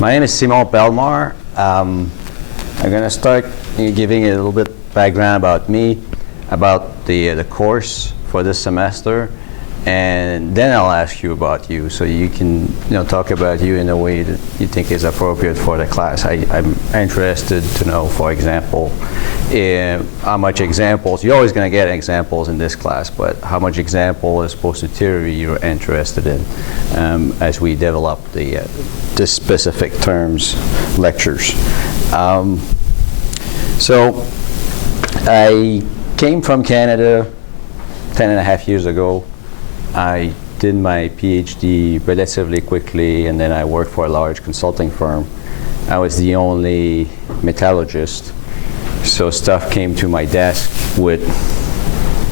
My name is Simon Belmar. I'm going to start giving a little bit background about me, about the course for this semester, and then I'll ask you about you, so you can talk about you in a way that you think is appropriate for the class. I'm interested to know, for example, how much examples, you're always going to get examples in this class, but how much example as opposed to theory you're interested in as we develop the specific terms lectures. So I came from Canada 10.5 years ago. I did my PhD relatively quickly, and then I worked for a large consulting firm. I was the only metallurgist, so stuff came to my desk with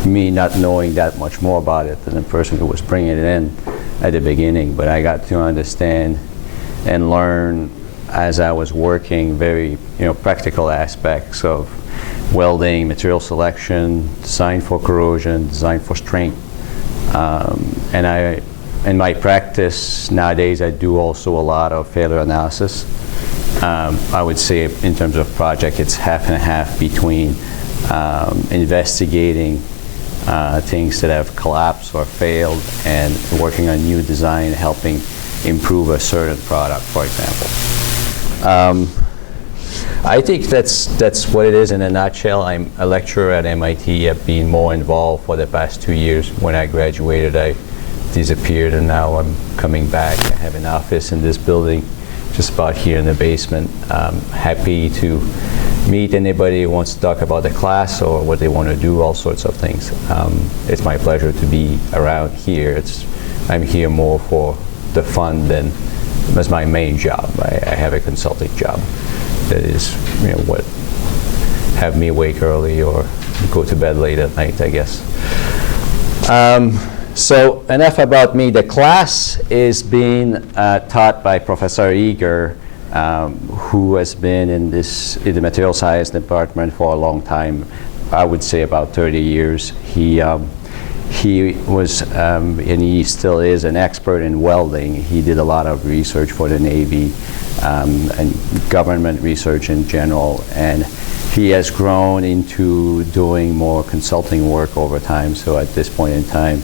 me not knowing that much more about it than the person who was bringing it in at the beginning. But I got to understand and learn as I was working very practical aspects of welding, material selection, design for corrosion, design for strength. And in my practice nowadays, I do also a lot of failure analysis. I would say in terms of project, it's half and half between investigating things that have collapsed or failed and working on new design, helping improve a certain product, for example. I think that's what it is in a nutshell. I'm a lecturer at MIT. I've been more involved for the past 2 years. When I graduated, I disappeared, and now I'm coming back. I have an office in this building, just about here in the basement. I'm happy to meet anybody who wants to talk about the class or what they want to do, all sorts of things. It's my pleasure to be around here. I'm here more for the fun than as my main job. I have a consulting job that is what have me wake early or go to bed late at night, I guess. So enough about me. The class is being taught by Professor Eager, who has been in the material science department for a long time. I would say about 30 years. He was, and he still is, an expert in welding. He did a lot of research for the Navy and government research in general, and he has grown into doing more consulting work over time. So at this point in time,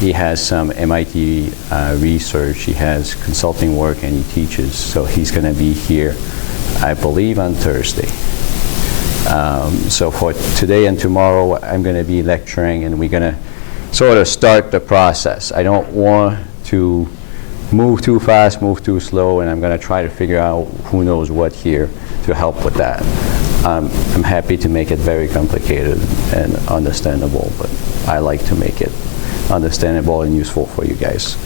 he has some MIT research, he has consulting work, and he teaches. So he's going to be here, I believe, on Thursday. So for today and tomorrow, I'm going to be lecturing, and we're going to sort of start the process. I don't want to move too fast, move too slow, and I'm going to try to figure out who knows what here to help with that. I'm happy to make it very complicated and understandable, but I like to make it understandable and useful for you guys.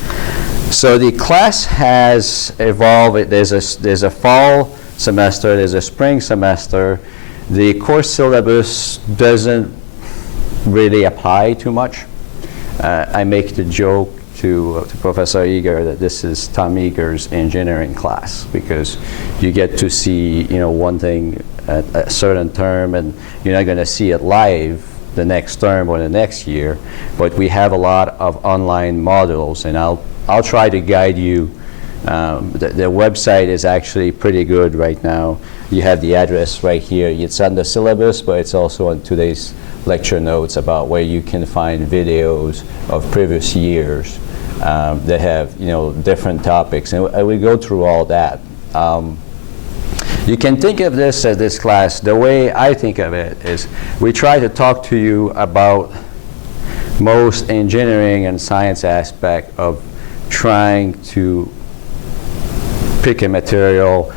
So the class has evolved. There's a fall semester, there's a spring semester. The course syllabus doesn't really apply too much. I make the joke to Professor Eager that this is Tom Eager's engineering class, because you get to see one thing at a certain term, and you're not going to see it live the next term or the next year. But we have a lot of online modules, and I'll try to guide you. The website is actually pretty good right now. You have the address right here. It's on the syllabus, but it's also on today's lecture notes about where you can find videos of previous years that have different topics, and we go through all that. You can think of this as this class. The way I think of it is we try to talk to you about most engineering and science aspect of trying to pick a material,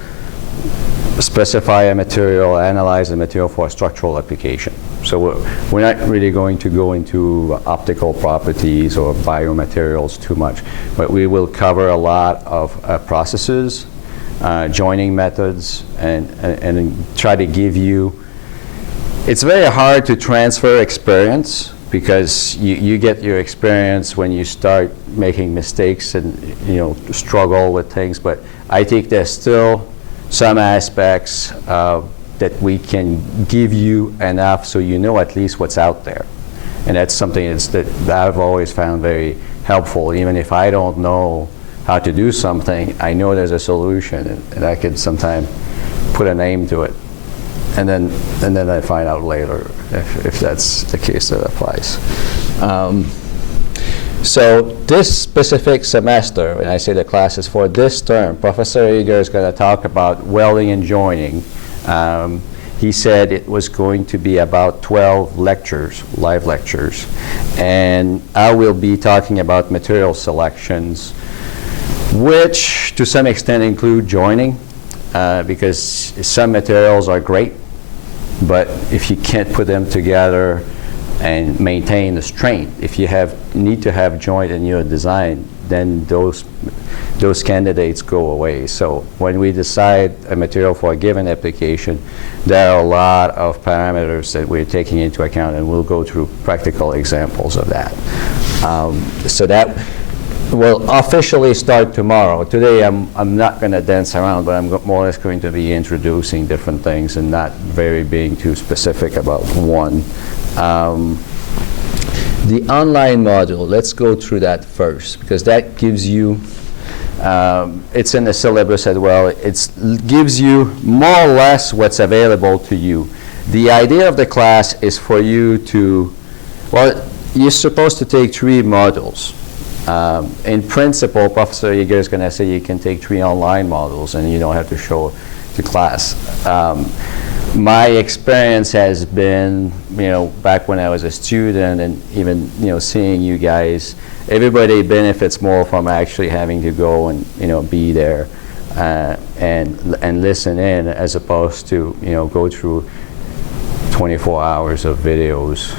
specify a material, analyze a material for a structural application. So we're not really going to go into optical properties or biomaterials too much, but we will cover a lot of processes, joining methods, and try to give you. It's very hard to transfer experience, because you get your experience when you start making mistakes and struggle with things. But I think there's still some aspects that we can give you enough so you know at least what's out there. And that's something that I've always found very helpful. Even if I don't know how to do something, I know there's a solution, and I can sometimes put a name to it. And then I find out later if that's the case that applies. So this specific semester, when I say the class is for this term, Professor Eager is going to talk about welding and joining. He said it was going to be about 12 lectures, live lectures. And I will be talking about material selections, which to some extent include joining, because some materials are great, but if you can't put them together and maintain the strength, if you need to have joint in your design, then those candidates go away. So when we decide a material for a given application, there are a lot of parameters that we're taking into account, and we'll go through practical examples of that. So that will officially start tomorrow. Today I'm not going to dance around, but I'm more or less going to be introducing different things and not being too specific about one. The online module, let's go through that first, because that gives you, it's in the syllabus as well, it gives you more or less what's available to you. The idea of the class is for you to, well, you're supposed to take 3 modules. In principle, Professor Eager is going to say you can take 3 online modules and you don't have to show to class. My experience has been, back when I was a student and even, seeing you guys, everybody benefits more from actually having to go and, be there and listen in, as opposed to, go through 24 hours of videos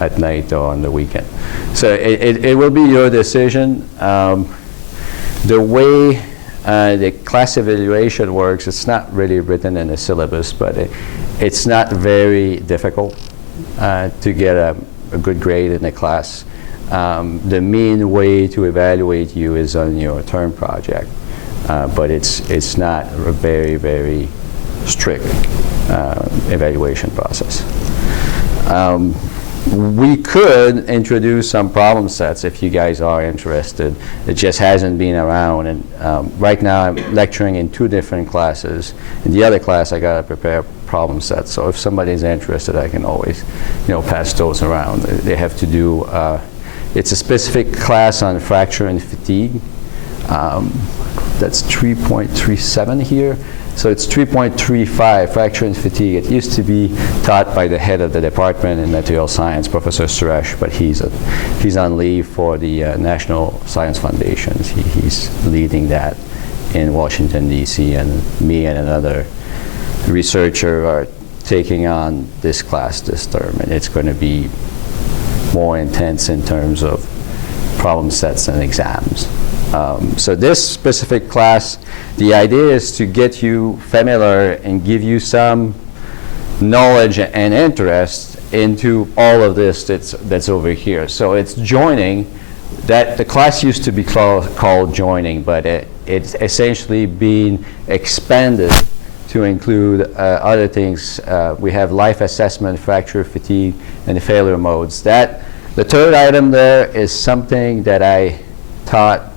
at night or on the weekend. So it will be your decision. The way the class evaluation works, it's not really written in the syllabus, but it's not very difficult to get a good grade in the class. The main way to evaluate you is on your term project, but it's not a very, very strict evaluation process. We could introduce some problem sets if you guys are interested. It just hasn't been around, and right now I'm lecturing in 2 different classes. In the other class, I got to prepare problem sets. So if somebody's interested, I can always, pass those around. They have to do. It's a specific class on fracture and fatigue. That's 3.37 here. So it's 3.35, fracture and fatigue. It used to be taught by the head of the department in material science, Professor Suresh, but he's on leave for the National Science Foundations. He's leading that in Washington, D.C., and me and another researcher are taking on this class this term, and it's going to be more intense in terms of problem sets and exams. So this specific class, the idea is to get you familiar and give you some knowledge and interest into all of this that's over here. So it's joining. That the class used to be called joining, but it's essentially been expanded to include other things. We have life assessment, fracture, fatigue, and failure modes. The third item there is something that I taught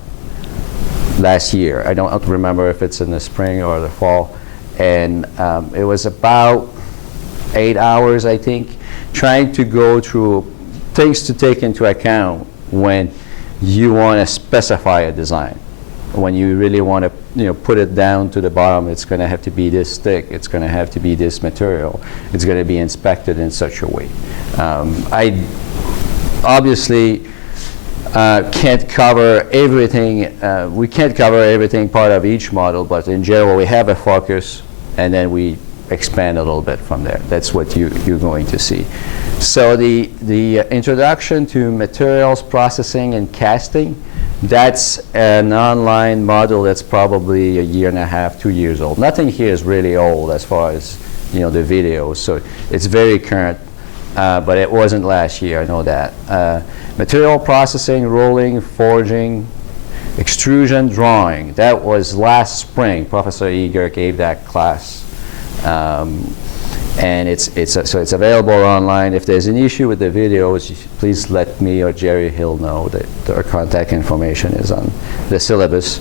last year. I don't remember if it's in the spring or the fall. And it was about 8 hours, I think, trying to go through things to take into account when you want to specify a design. When you really want to put it down to the bottom, it's going to have to be this thick, it's going to have to be this material, it's going to be inspected in such a way. I obviously can't cover everything. We can't cover everything part of each model, but in general we have a focus and then we expand a little bit from there. That's what you're going to see. So the introduction to materials processing and casting, that's an online module that's probably 1.5 years, 2 years old. Nothing here is really old as far as the videos, so it's very current, but it wasn't last year, I know that. Material processing, rolling, forging, extrusion, drawing. That was last spring. Professor Eager gave that class. And so it's available online. If there's an issue with the videos, please let me or Jerry Hill know. That our contact information is on the syllabus.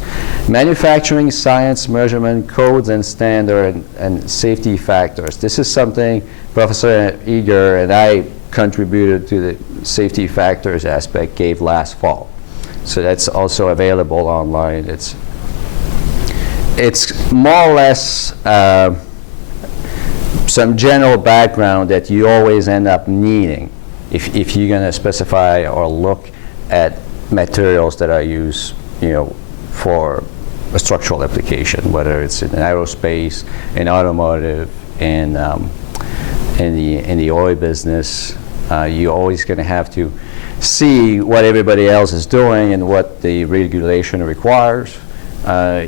Manufacturing science measurement codes and standard and safety factors. This is something Professor Eager and I contributed to the safety factors aspect, gave last fall. So that's also available online. It's more or less some general background that you always end up needing if you're going to specify or look at materials that are used, for a structural application, whether it's in aerospace, in automotive, in the oil business. You're always going to have to see what everybody else is doing and what the regulation requires,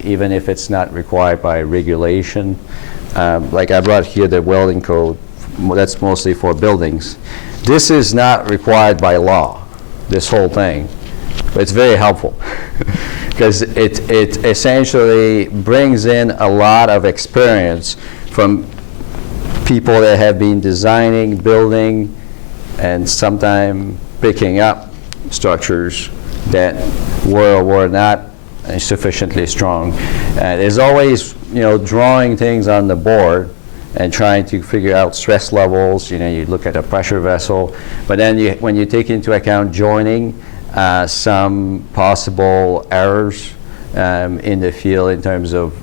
even if it's not required by regulation. Like I brought here the Welding Code, that's mostly for buildings. This is not required by law, this whole thing, but it's very helpful because it essentially brings in a lot of experience from people that have been designing, building, and sometimes picking up structures that were or were not sufficiently strong. There's always, drawing things on the board and trying to figure out stress levels. You look at a pressure vessel, but then when you take into account joining, some possible errors in the field in terms of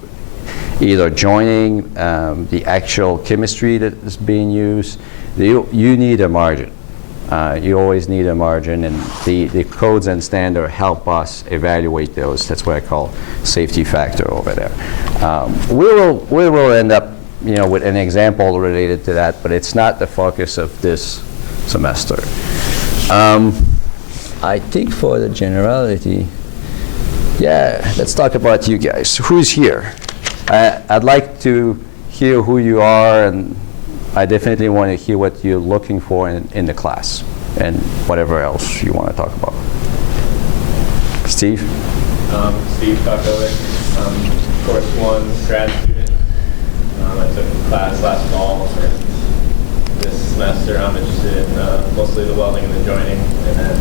either joining, the actual chemistry that is being used, you need a margin. You always need a margin, and the codes and standards help us evaluate those. That's what I call safety factor over there. We will end up, with an example related to that, but it's not the focus of this semester. I think for the generality, let's talk about you guys. Who's here? I'd like to hear who you are, and I definitely want to hear what you're looking for in the class and whatever else you want to talk about. Steve? Steve Tuckovic, course 1 grad student. I took a class last fall, and this semester I'm interested in mostly the welding and the joining, and then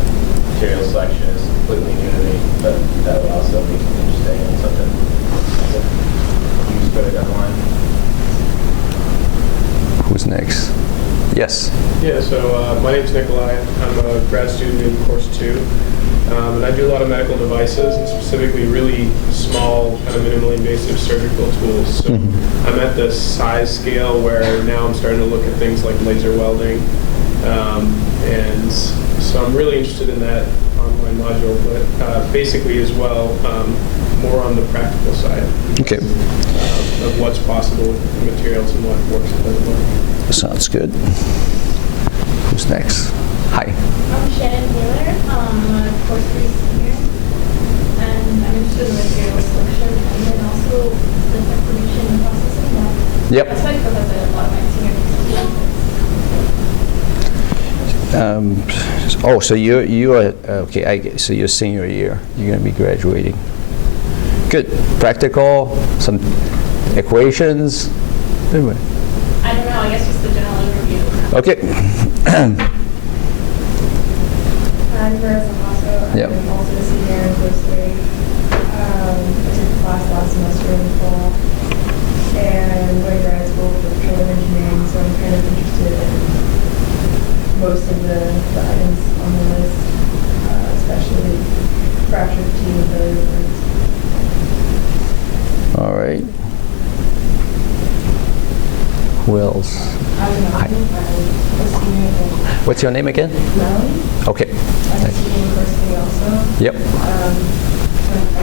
material selection is completely new to me, but that would also be interesting and something to use further down the line. Who's next? Yes. Yeah, so my name's Nikolai. I'm a grad student in course 2. And I do a lot of medical devices, and specifically really small, kind of minimally invasive surgical tools. So I'm at the size scale where now I'm starting to look at things like laser welding. And so I'm really interested in that online module, but basically as well, more on the practical side. Okay. Of what's possible with the materials and what works and doesn't work. Sounds good. Who's next? Hi. I'm Shannon Taylor. I'm a course 3 senior, and I'm interested in material selection and then also the production and processing. That's why I feel that's a lot of my senior. So you are okay. So you're senior year. You're going to be graduating. Good. Practical, some equations. Anyway. I don't know. I guess just the general overview. Okay. I'm Marissa Hasso. Yep. I'm also a senior in course 3. I took a class last semester in the fall, and I'm going to grad school for petroleum engineering, so I'm kind of interested in most of the items on the list, especially fracture fatigue and failure points. All right. Who else? I'm a senior in What's your name again? Melanie. Okay. I'm a senior in course 3 also. Yep. I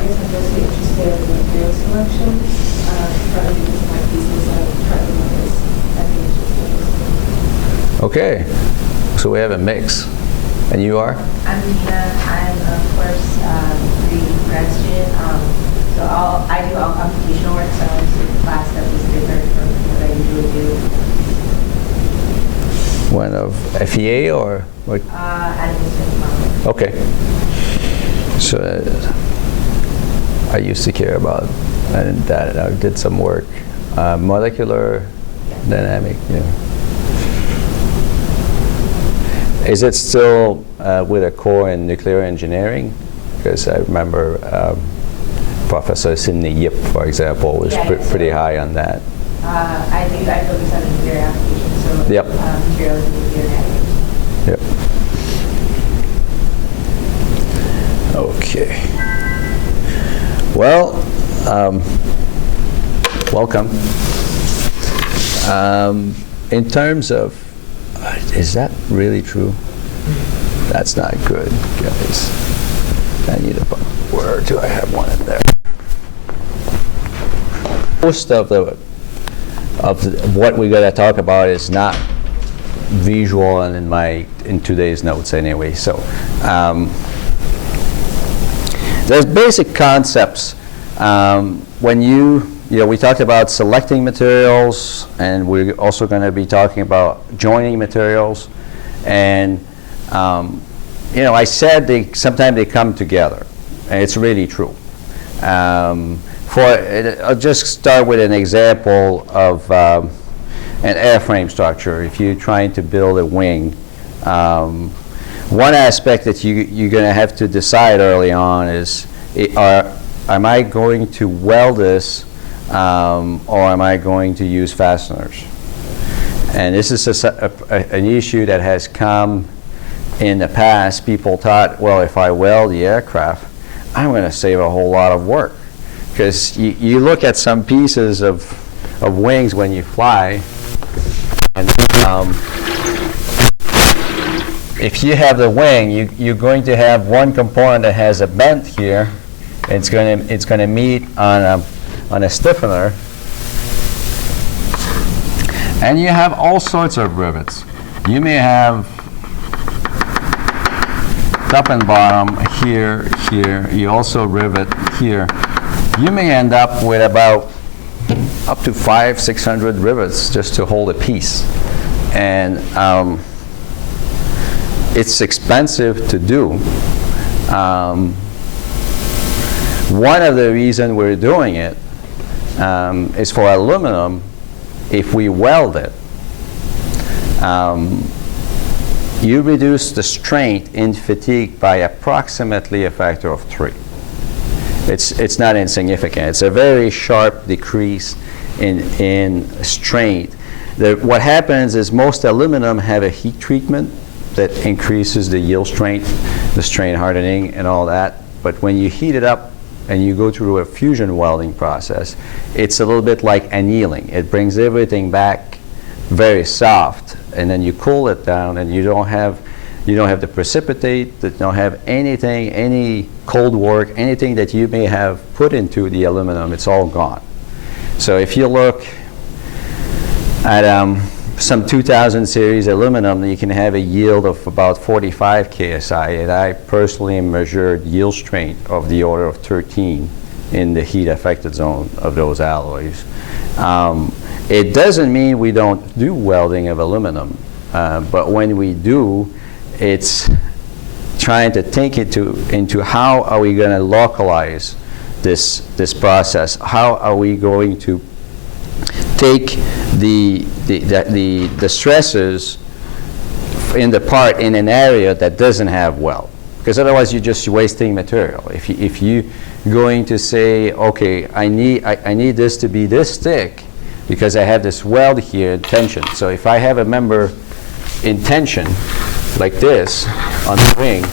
guess I'm mostly interested in material selection, probably because of my thesis. I'm probably not as Okay. So we have a mix. And you are? I'm Nina. I'm a course 3 grad student. So I do all computational work, so I took a class that was different from what I usually do. One of FEA or what? Administrative. Okay. So I used to care about that. I did some work, molecular dynamic. Yeah. Is it still with a core in nuclear engineering? Because I remember Professor Sidney Yip, for example, was pretty high on that. I focus on the nuclear applications, so Yep. materials and nuclear navigation. Yep. Okay. Well, welcome. In terms of, is that really true? That's not good, guys. I need a, where do I have one in there? Most of what we're going to talk about is not visual and in today's notes anyway. So there's basic concepts. When we talked about selecting materials, and we're also going to be talking about joining materials. And I said sometimes they come together, and it's really true. I'll just start with an example of an airframe structure. If you're trying to build a wing, one aspect that you're going to have to decide early on is, am I going to weld this or am I going to use fasteners? And this is an issue that has come in the past. People thought, well, if I weld the aircraft, I'm going to save a whole lot of work. Because you look at some pieces of wings when you fly, and if you have the wing, you're going to have one component that has a bend here. It's going to meet on a stiffener, and you have all sorts of rivets. You may have top and bottom here. You also rivet here. You may end up with about up to 500-600 rivets just to hold a piece, and it's expensive to do. One of the reasons we're doing it is for aluminum. If we weld it, you reduce the strength in fatigue by approximately a factor of 3. It's not insignificant. It's a very sharp decrease in strength. What happens is most aluminum have a heat treatment that increases the yield strength, the strain hardening, and all that. But when you heat it up and you go through a fusion welding process, it's a little bit like annealing. It brings everything back very soft, and then you cool it down, and you don't have the precipitate, you don't have anything, any cold work, anything that you may have put into the aluminum. It's all gone. So if you look at some 2000 series aluminum, you can have a yield of about 45 KSI, and I personally measured yield strength of the order of 13 in the heat affected zone of those alloys. It doesn't mean we don't do welding of aluminum, but when we do, it's trying to think into how are we going to localize this process? How are we going to take the stresses in the part in an area that doesn't have weld? Because otherwise you're just wasting material. If you're going to say, okay, I need this to be this thick because I have this weld here in tension. So if I have a member in tension like this on the wing,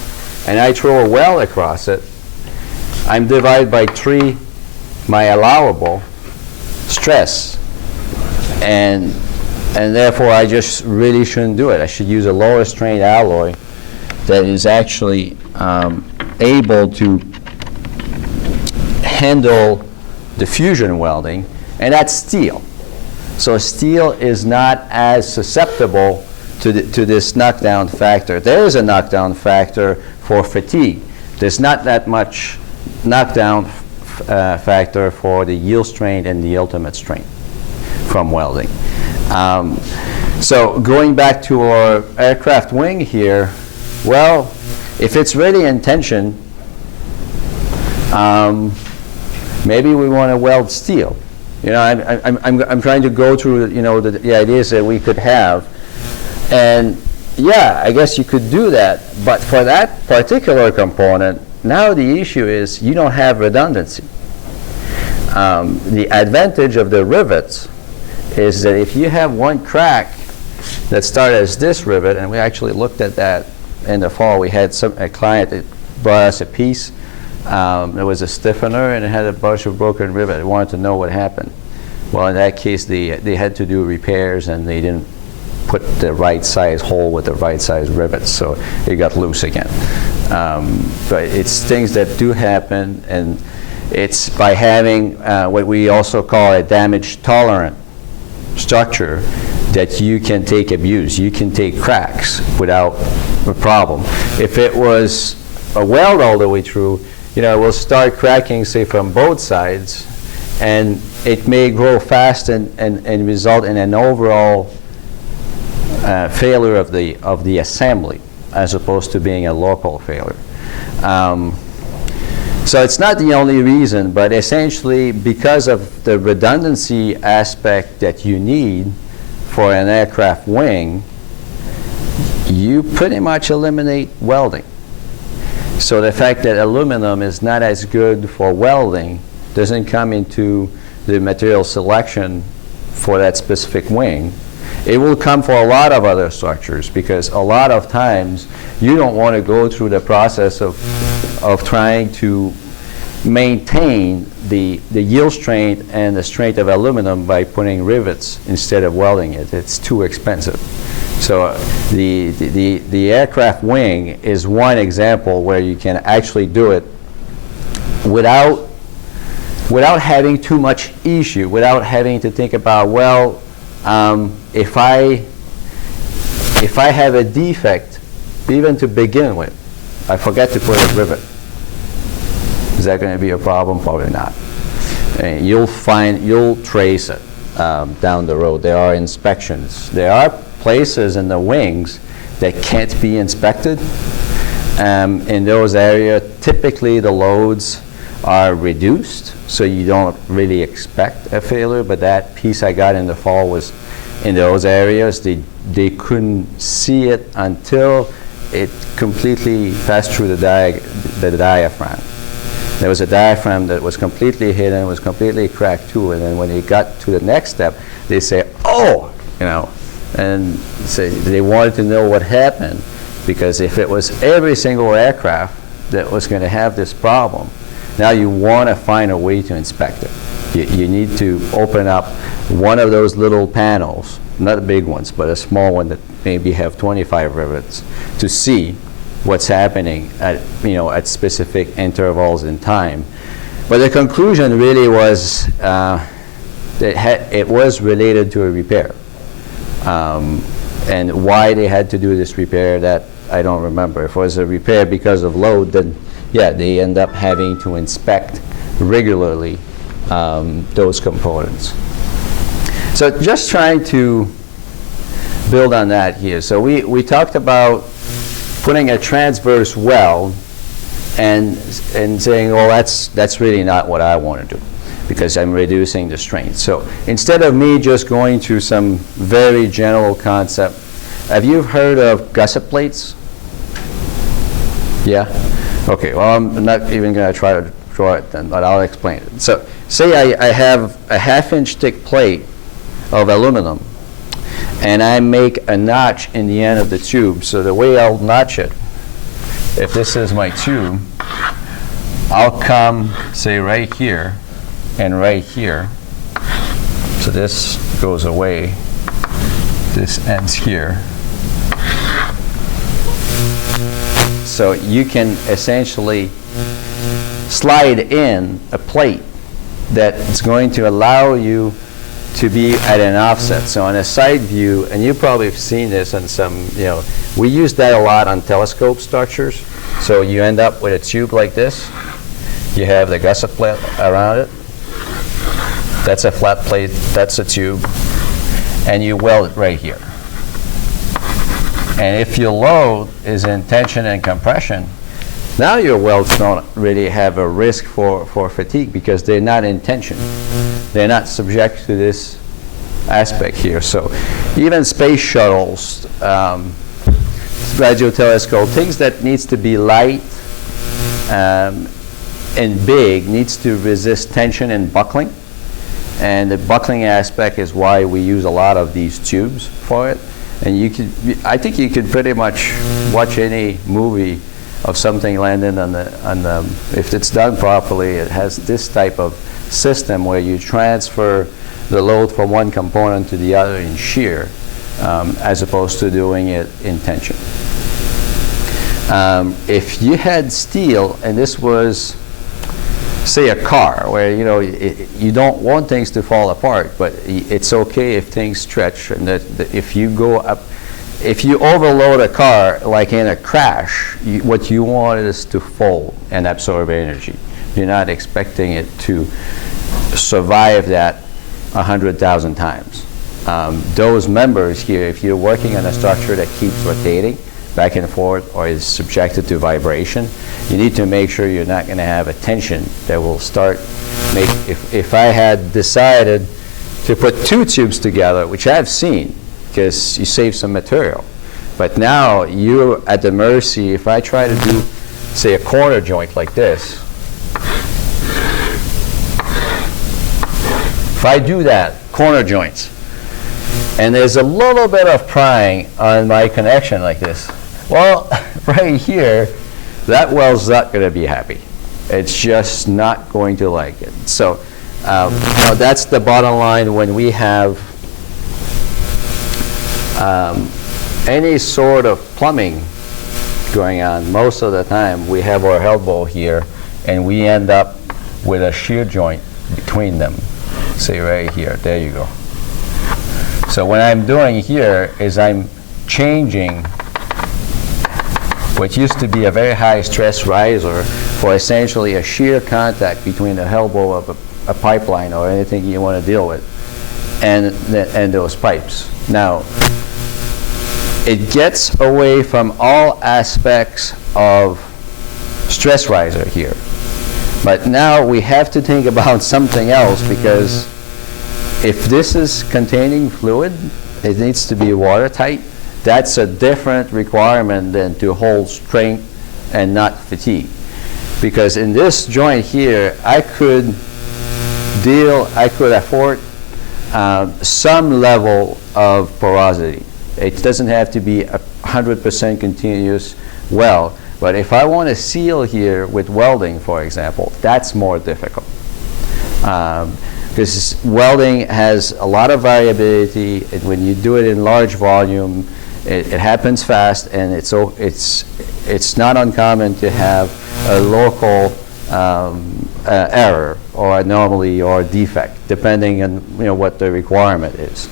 and I throw a weld across it, I'm divided by 3 my allowable stress, and therefore I just really shouldn't do it. I should use a lower strain alloy that is actually able to handle the fusion welding, and that's steel. So steel is not as susceptible to this knockdown factor. There is a knockdown factor for fatigue. There's not that much knockdown factor for the yield strain and the ultimate strain from welding. So going back to our aircraft wing here, well, if it's really in tension, maybe we want to weld steel. I'm trying to go through the ideas that we could have, and yeah, I guess you could do that, but for that particular component, now the issue is you don't have redundancy. The advantage of the rivets is that if you have one crack that started as this rivet, and we actually looked at that in the fall, we had a client that brought us a piece. There was a stiffener and it had a bunch of broken rivet. They wanted to know what happened. Well, in that case, they had to do repairs and they didn't put the right size hole with the right size rivets, so it got loose again. But it's things that do happen, and it's by having what we also call a damage tolerant structure that you can take abuse. You can take cracks without a problem. If it was a weld all the way through, we'll start cracking, say, from both sides, and it may grow fast and result in an overall failure of the assembly, as opposed to being a local failure. So it's not the only reason, but essentially because of the redundancy aspect that you need for an aircraft wing, you pretty much eliminate welding. So the fact that aluminum is not as good for welding doesn't come into the material selection for that specific wing. It will come for a lot of other structures, because a lot of times you don't want to go through the process of trying to maintain the yield strength and the strength of aluminum by putting rivets instead of welding it. It's too expensive. So the aircraft wing is one example where you can actually do it without having too much issue, without having to think about, well, if I have a defect, even to begin with, I forget to put a rivet. Is that going to be a problem? Probably not. And you'll trace it down the road. There are inspections. There are places in the wings that can't be inspected. In those areas, typically the loads are reduced, so you don't really expect a failure. But that piece I got in the fall was in those areas. They couldn't see it until it completely passed through the diaphragm. There was a diaphragm that was completely hidden, was completely cracked too, and then when they got to the next step, they say, oh, and say they wanted to know what happened, because if it was every single aircraft that was going to have this problem, now you want to find a way to inspect it. You need to open up one of those little panels, not the big ones, but a small one that maybe have 25 rivets, to see what's happening at specific intervals in time. But the conclusion really was that it was related to a repair. And why they had to do this repair, that I don't remember. If it was a repair because of load, then yeah, they end up having to inspect regularly those components. So just trying to build on that here. So we talked about putting a transverse weld and saying, oh, that's really not what I want to do, because I'm reducing the strength. So instead of me just going through some very general concept, have you heard of gusset plates? Yeah? Okay, well, I'm not even going to try to draw it then, but I'll explain it. So say I have a 1/2-inch thick plate of aluminum, and I make a notch in the end of the tube. So the way I'll notch it, if this is my tube, I'll come, say, right here and right here. So this goes away. This ends here. So you can essentially slide in a plate that's going to allow you to be at an offset. So on a side view, and you probably have seen this on some, we use that a lot on telescope structures. So you end up with a tube like this. You have the gusset plate around it. That's a flat plate, that's a tube. And you weld it right here. And if your load is in tension and compression, now your welds don't really have a risk for fatigue, because they're not in tension. They're not subject to this aspect here. So even space shuttles, radio telescope, things that needs to be light and big needs to resist tension and buckling. And the buckling aspect is why we use a lot of these tubes for it. And I think you could pretty much watch any movie of something landing on the, if it's done properly, it has this type of system where you transfer the load from one component to the other in shear, as opposed to doing it in tension. If you had steel, and this was, say, a car, where you don't want things to fall apart, but it's okay if things stretch, and that if you go up, if you overload a car, like in a crash, what you want is to fold and absorb energy. You're not expecting it to survive that 100,000 times. Those members here, if you're working on a structure that keeps rotating back and forth or is subjected to vibration, you need to make sure you're not going to have a tension that will start if I had decided to put two tubes together, which I've seen, because you save some material. But now you're at the mercy. If I try to do, say, a corner joint like this, if I do that, corner joints, and there's a little bit of prying on my connection like this, well, right here, that weld's not going to be happy. It's just not going to like it. So that's the bottom line when we have any sort of plumbing going on. Most of the time we have our elbow here and we end up with a shear joint between them. Say right here, there you go. So what I'm doing here is I'm changing what used to be a very high stress riser for essentially a shear contact between the elbow of a pipeline or anything you want to deal with and those pipes. Now, it gets away from all aspects of stress riser here. But now we have to think about something else, because if this is containing fluid, it needs to be watertight. That's a different requirement than to hold strength and not fatigue. Because in this joint here, I could afford some level of porosity. It doesn't have to be 100% continuous weld. But if I want to seal here with welding, for example, that's more difficult. Because welding has a lot of variability. When you do it in large volume, it happens fast, and it's not uncommon to have a local error or anomaly or defect, depending on what the requirement is.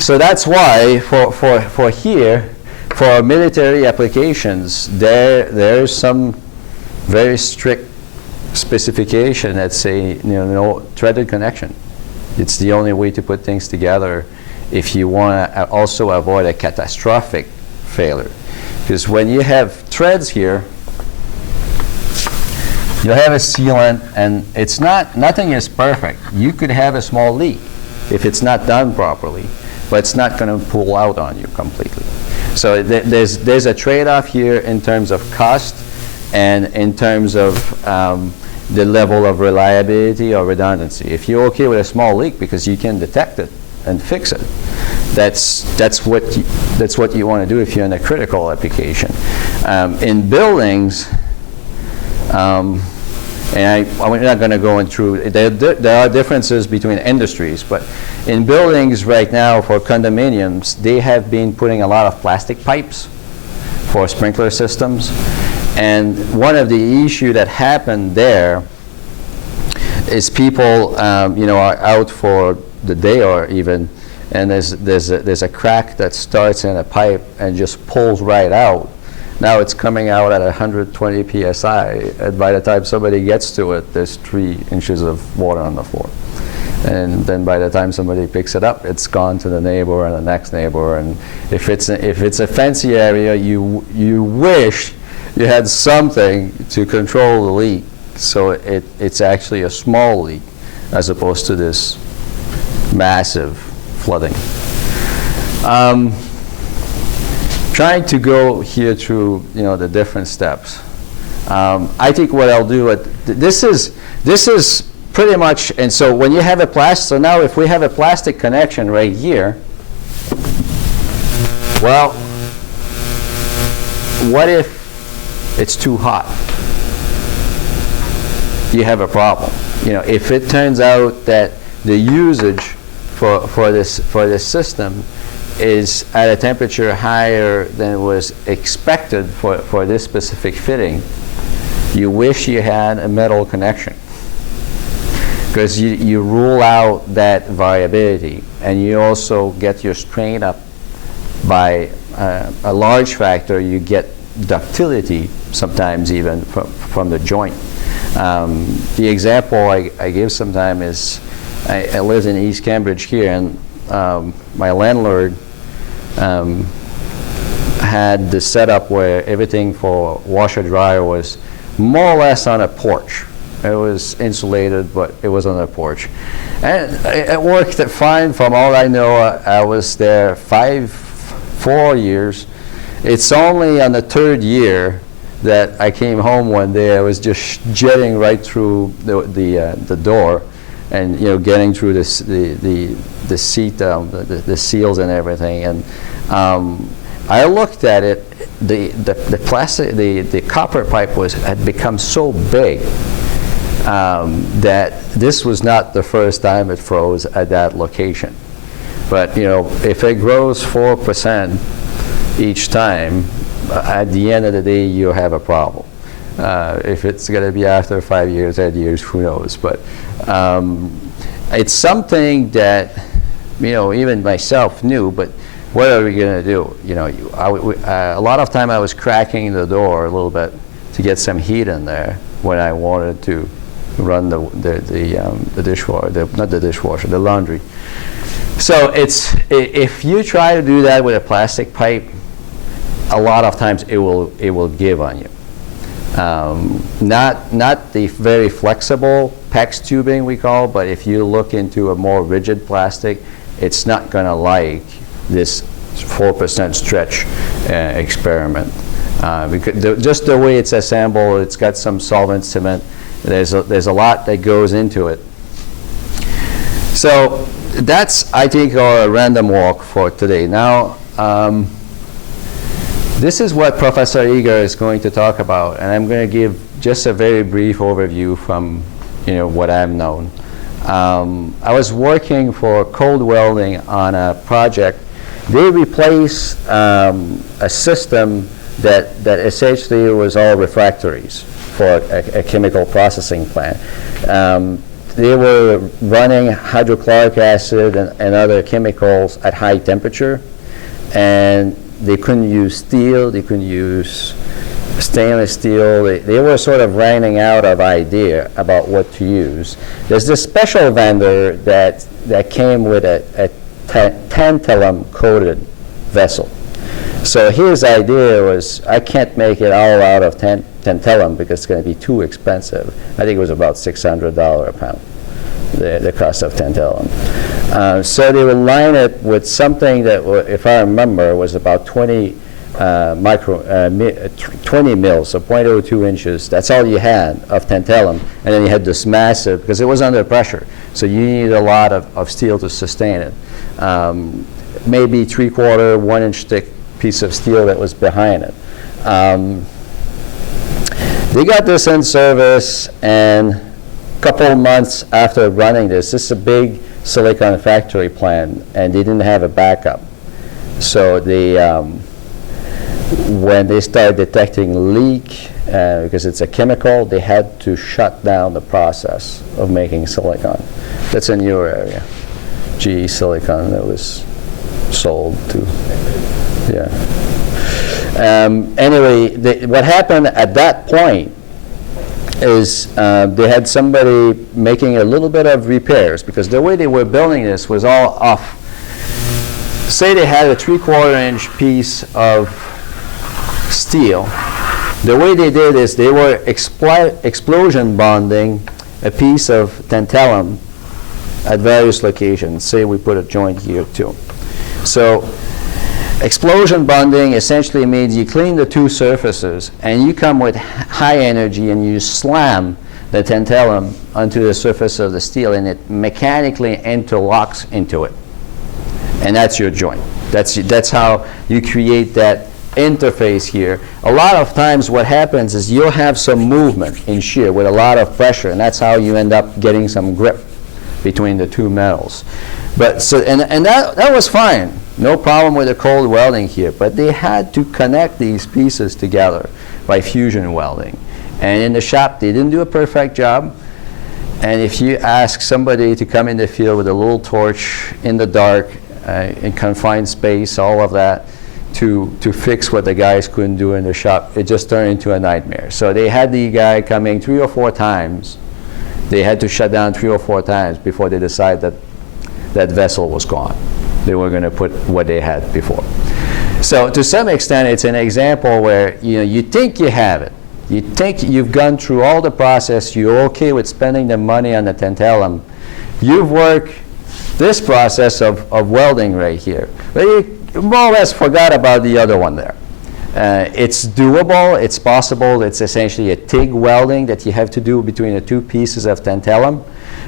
So that's why for here, for military applications, there's some very strict specification that say no threaded connection. It's the only way to put things together if you want to also avoid a catastrophic failure. Because when you have threads here, you'll have a sealant, and nothing is perfect. You could have a small leak if it's not done properly, but it's not going to pull out on you completely. So there's a trade-off here in terms of cost and in terms of the level of reliability or redundancy. If you're okay with a small leak because you can detect it and fix it, that's what you want to do if you're in a critical application. In buildings, and I'm not going to go through. There are differences between industries, but in buildings right now for condominiums, they have been putting a lot of plastic pipes for sprinkler systems. And one of the issues that happened there is people, are out for the day or even, and there's a crack that starts in a pipe and just pulls right out. Now it's coming out at 120 psi, and by the time somebody gets to it, there's 3 inches of water on the floor. And then by the time somebody picks it up, it's gone to the neighbor and the next neighbor. And if it's a fancy area, you wish you had something to control the leak, so it's actually a small leak as opposed to this massive flooding. trying to go here through, the different steps. I think what I'll do, this is pretty much, and so when you have a plastic, so now if we have a plastic connection right here, well, what if it's too hot? You have a problem. If it turns out that the usage for this system is at a temperature higher than was expected for this specific fitting, you wish you had a metal connection, because you rule out that variability, and you also get your strain up by a large factor. You get ductility sometimes even from the joint. The example I give sometimes is I lived in East Cambridge here, and my landlord had this setup where everything for washer dryer was more or less on a porch. It was insulated, but it was on a porch. And it worked fine from all I know. I was there 4 years. It's only on the 3rd year that I came home one day. I was just jetting right through the door, and getting through the seat, the seals and everything. And I looked at it. The plastic, the copper pipe had become so big that this was not the first time it froze at that location. But if it grows 4% each time, at the end of the day, you have a problem. If it's going to be after 5 years, 8 years, who knows? But it's something that even myself knew. But what are we going to do? A lot of time I was cracking the door a little bit to get some heat in there when I wanted to run the dishwasher, not the dishwasher, the laundry. So if you try to do that with a plastic pipe, a lot of times it will give on you. Not the very flexible PEX tubing we call, but if you look into a more rigid plastic, it's not going to like this 4% stretch experiment. Because just the way it's assembled, it's got some solvent cement. There's a lot that goes into it. So that's, I think, our random walk for today. Now, this is what Professor Eager is going to talk about, and I'm going to give just a very brief overview from what I've known. I was working for Cold Welding on a project. They replaced a system that essentially was all refractories for a chemical processing plant. They were running hydrochloric acid and other chemicals at high temperature, and they couldn't use steel, they couldn't use stainless steel. They were sort of running out of idea about what to use. There's this special vendor that came with a tantalum coated vessel. So his idea was, I can't make it all out of tantalum because it's going to be too expensive. I think it was about $600 a pound, the cost of tantalum. So they would line it with something that, if I remember, was about 20 mils, so 0.02 inches. That's all you had of tantalum. And then you had this massive, because it was under pressure, so you need a lot of steel to sustain it. Maybe 3/4, 1 inch thick piece of steel that was behind it. They got this in service, and a couple months after running this is a big silicon factory plant, and they didn't have a backup. So when they started detecting leak, because it's a chemical, they had to shut down the process of making silicon. That's a newer area. GE Silicon that was sold to, yeah. Anyway, what happened at that point is they had somebody making a little bit of repairs, because the way they were building this was all off. Say they had a 3/4 inch piece of steel. The way they did is they were explosion bonding a piece of tantalum at various locations. Say we put a joint here too. So Explosion bonding essentially means you clean the two surfaces and you come with high energy and you slam the tantalum onto the surface of the steel and it mechanically interlocks into it. And that's your joint. That's how you create that interface here. A lot of times what happens is you'll have some movement in shear with a lot of pressure, and that's how you end up getting some grip between the two metals. But so, and that was fine. No problem with the cold welding here, but they had to connect these pieces together by fusion welding. And in the shop, they didn't do a perfect job. And if you ask somebody to come in the field with a little torch in the dark, in confined space, all of that, to fix what the guys couldn't do in the shop, it just turned into a nightmare. So they had the guy coming 3 or 4 times. They had to shut down 3 or 4 times before they decided that that vessel was gone. They were going to put what they had before. So to some extent, it's an example where you think you have it. You think you've gone through all the process. You're okay with spending the money on the tantalum. You've worked this process of welding right here. But you more or less forgot about the other one there. It's doable. It's possible. It's essentially a TIG welding that you have to do between the two pieces of tantalum.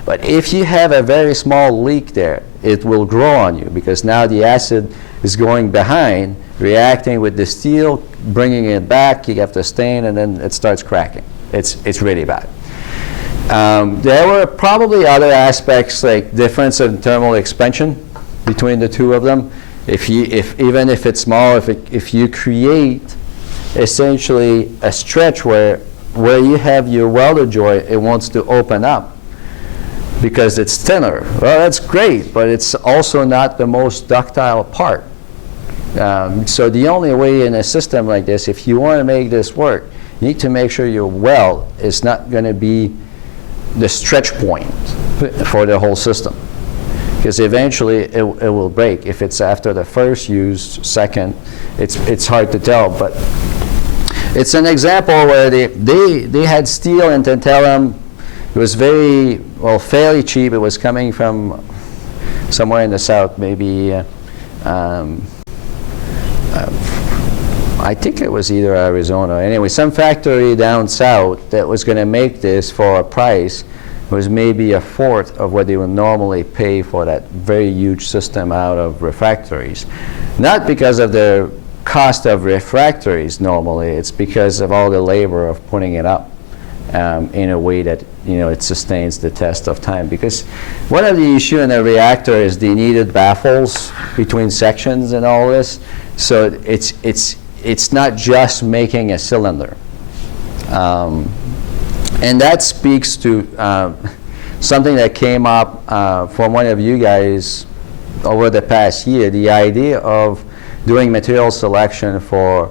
But if you have a very small leak there, it will grow on you because now the acid is going behind, reacting with the steel, bringing it back. You have to stain, and then it starts cracking. It's really bad. There were probably other aspects like difference in thermal expansion between the two of them. Even if it's small, if you create essentially a stretch where you have your welder joint, it wants to open up because it's thinner. Well, that's great, but it's also not the most ductile part. So the only way in a system like this, if you want to make this work, you need to make sure your weld is not going to be the stretch point for the whole system. Because eventually it will break. If it's after the first use, second, it's hard to tell. But it's an example where they had steel and tantalum. It was fairly cheap. It was coming from somewhere in the south, maybe. I think it was either Arizona. Anyway, some factory down south that was going to make this for a price was maybe 1/4 of what they would normally pay for that very huge system out of refractories. Not because of the cost of refractories normally, it's because of all the labor of putting it up in a way that it sustains the test of time. Because one of the issues in a reactor is they needed baffles between sections and all this. So it's not just making a cylinder. And that speaks to something that came up from one of you guys over the past year, the idea of doing material selection for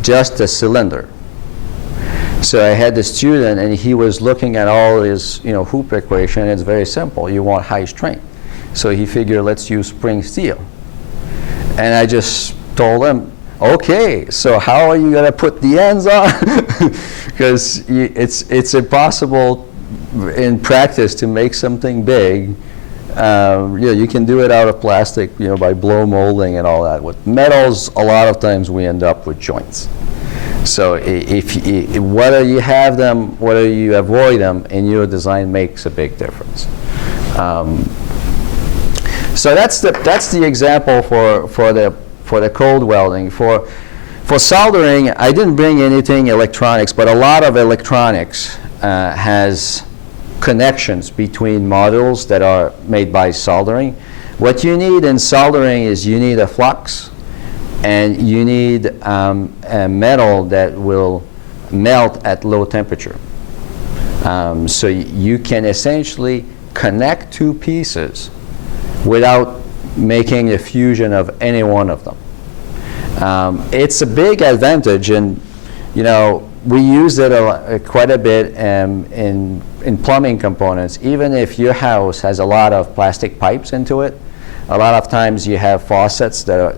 just a cylinder. So I had the student, and he was looking at all his hoop equation. It's very simple. You want high strength. So he figured, let's use spring steel. And I just told him, okay, so how are you going to put the ends on? Because it's impossible in practice to make something big. You can do it out of plastic, by blow molding and all that. With metals, a lot of times we end up with joints. So whether you have them, whether you avoid them in your design makes a big difference. So that's the example for the cold welding. For soldering, I didn't bring anything electronics, but a lot of electronics has connections between modules that are made by soldering. What you need in soldering is you need a flux, and you need a metal that will melt at low temperature. So you can essentially connect two pieces without making a fusion of any one of them. It's a big advantage, and we use it quite a bit in plumbing components. Even if your house has a lot of plastic pipes into it, a lot of times you have faucets that are,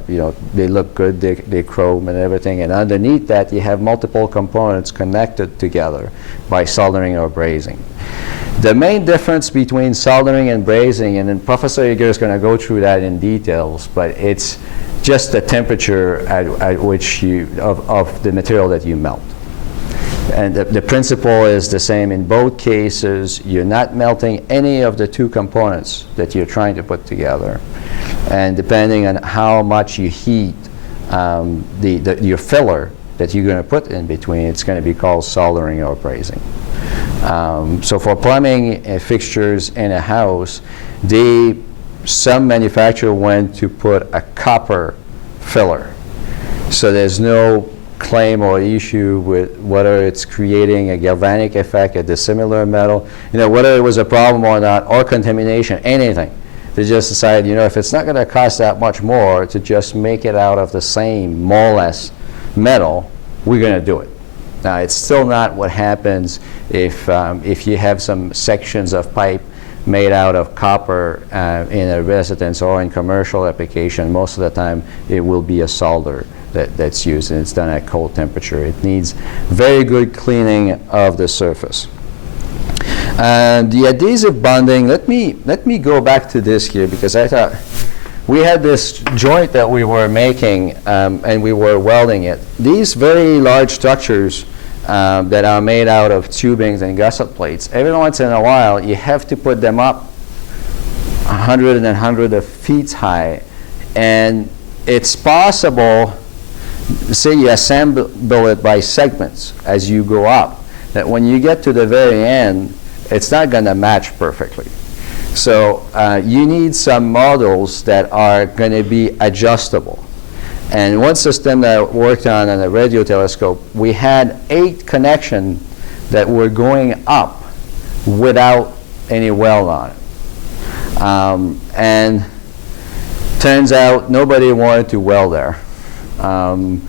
they look good, they chrome and everything, and underneath that you have multiple components connected together by soldering or brazing. The main difference between soldering and brazing, and then Professor Eger is going to go through that in details, but it's just the temperature at which of the material that you melt. And the principle is the same in both cases. You're not melting any of the two components that you're trying to put together. And depending on how much you heat your filler that you're going to put in between, it's going to be called soldering or brazing. So for plumbing fixtures in a house, some manufacturer went to put a copper filler. So there's no claim or issue with whether it's creating a galvanic effect, a dissimilar metal, whether it was a problem or not, or contamination, anything. They just decided, if it's not going to cost that much more to just make it out of the same, more or less, metal, we're going to do it. Now, it's still not what happens if you have some sections of pipe made out of copper in a residence or in commercial application. Most of the time, it will be a solder that's used, and it's done at cold temperature. It needs very good cleaning of the surface. The adhesive bonding, let me go back to this here, because I thought we had this joint that we were making and we were welding it. These very large structures that are made out of tubings and gusset plates, every once in a while you have to put them up 100 and 100 of feet high, and it's possible, say you assemble it by segments as you go up, that when you get to the very end, it's not going to match perfectly. So you need some models that are going to be adjustable. And one system that I worked on a radio telescope, we had 8 connections that were going up without any weld on it. And turns out nobody wanted to weld there. And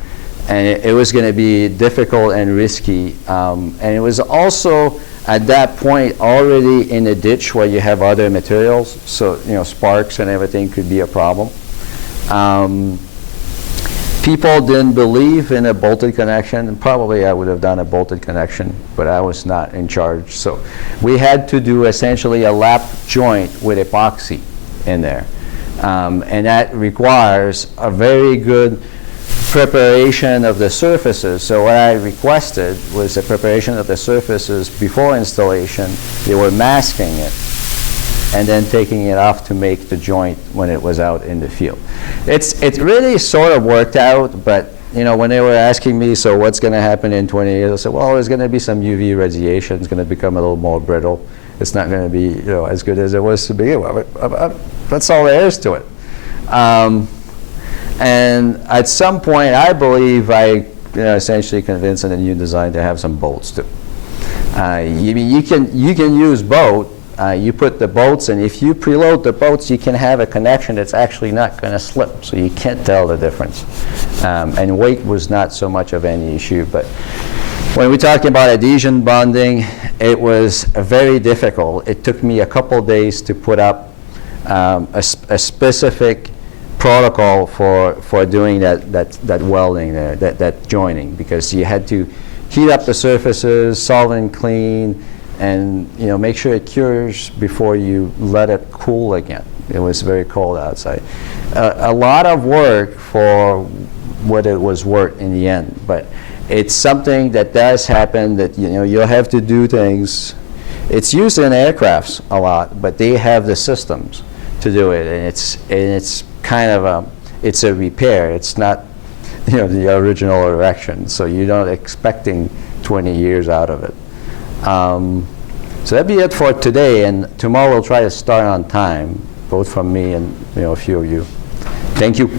it was going to be difficult and risky. And it was also, at that point, already in a ditch where you have other materials. So, sparks and everything could be a problem. People didn't believe in a bolted connection, and probably I would have done a bolted connection, but I was not in charge. So we had to do essentially a lap joint with epoxy in there. And that requires a very good preparation of the surfaces. So what I requested was a preparation of the surfaces before installation. They were masking it and then taking it off to make the joint when it was out in the field. It really sort of worked out, but when they were asking me, so what's going to happen in 20 years, I said, well, there's going to be some UV radiation. It's going to become a little more brittle. It's not going to be as good as it was to begin with. That's all there is to it. And at some point, I believe I essentially convinced in the new design to have some bolts too. You can use both. You put the bolts, and if you preload the bolts, you can have a connection that's actually not going to slip, so you can't tell the difference. And weight was not so much of any issue, but when we're talking about adhesion bonding, it was very difficult. It took me a couple days to put up a specific protocol for doing that welding there, that joining, because you had to heat up the surfaces, solvent clean, and make sure it cures before you let it cool again. It was very cold outside. A lot of work for what it was worth in the end, but it's something that does happen, that you'll have to do things. It's used in aircrafts a lot, but they have the systems to do it, and it's kind of it's a repair. It's not the original erection, so you're not expecting 20 years out of it. So that'd be it for today, and tomorrow we'll try to start on time, both from me and a few of you. Thank you.